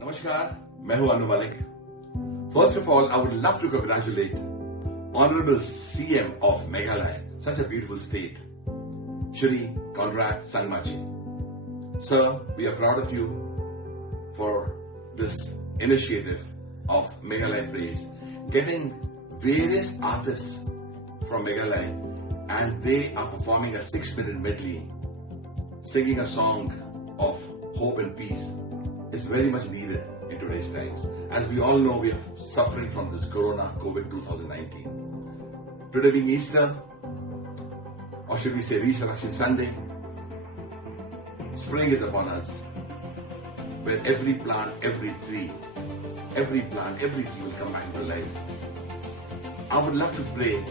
नमस्कार, मैं हूं Anu Malik. First of all, I would love to congratulate Honorable CM of Meghalaya, such a beautiful state, Shri Conrad Sangmaji. Sir, we are proud of you for this initiative of Meghalaya Praise, getting various artists from Meghalaya, and they are performing a 6-minute medley, singing a song of hope and peace. Is very much needed in today's times. As we all know, we are suffering from this Corona, COVID 2019. Today being Easter, or should we say Resurrection Sunday, spring is upon us, where every plant, every tree will come back to life. I would love to pray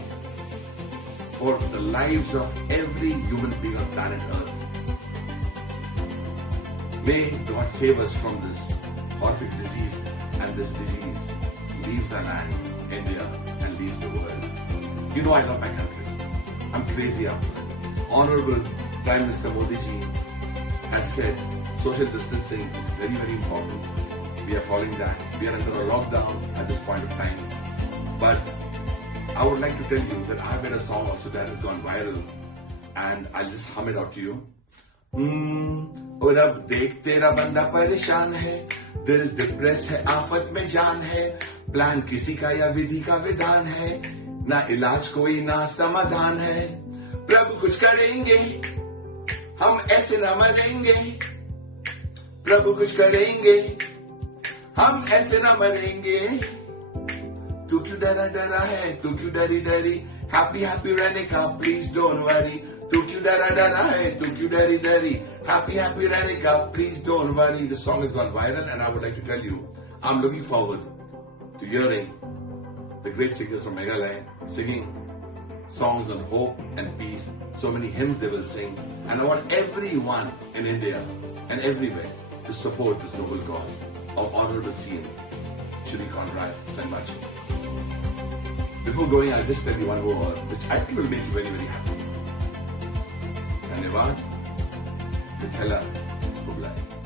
for the lives of every human being on planet Earth. May God save us from this horrific disease, and this disease leaves our land, India, and leaves the world. You know I love my country. I'm crazy after it. Honorable Prime Minister Modi ji has said social distancing is very, very important. We are following that. We are under a lockdown at this point of time. But I would like to tell you that I made a song also that has gone viral, and I'll just hum it out to you. और अब देख तेरा बंदा परेशान है, दिल depress है, आफत में जान है, प्लान किसी का या विधि का विधान है, ना इलाज कोई ना समाधान है, प्रभु कुछ करेंगे, हम ऐसे ना मरेंगे, प्रभु कुछ करेंगे, हम ऐसे ना मरेंगे, तू क्यों डरा डरा है, तू क्यों डरी डरी, हैप्पी हैप्पी रहने का प्लीज डोंट वरी, तू क्यों डरा डरा है, तू क्यों डरी डरी, happy happy रहने का please don't worry. The song has gone viral, and I would like to tell you, I'm looking forward to hearing the great singers from Meghalaya singing songs on hope and peace. So many hymns they will sing, and I want everyone in India and everywhere to support this noble cause of Honorable CM Shri Conrad Sangmaji. Before going, I'll just tell you one more word which I think will make you very, very happy. धन्यवाद. मिथला खुबलाई.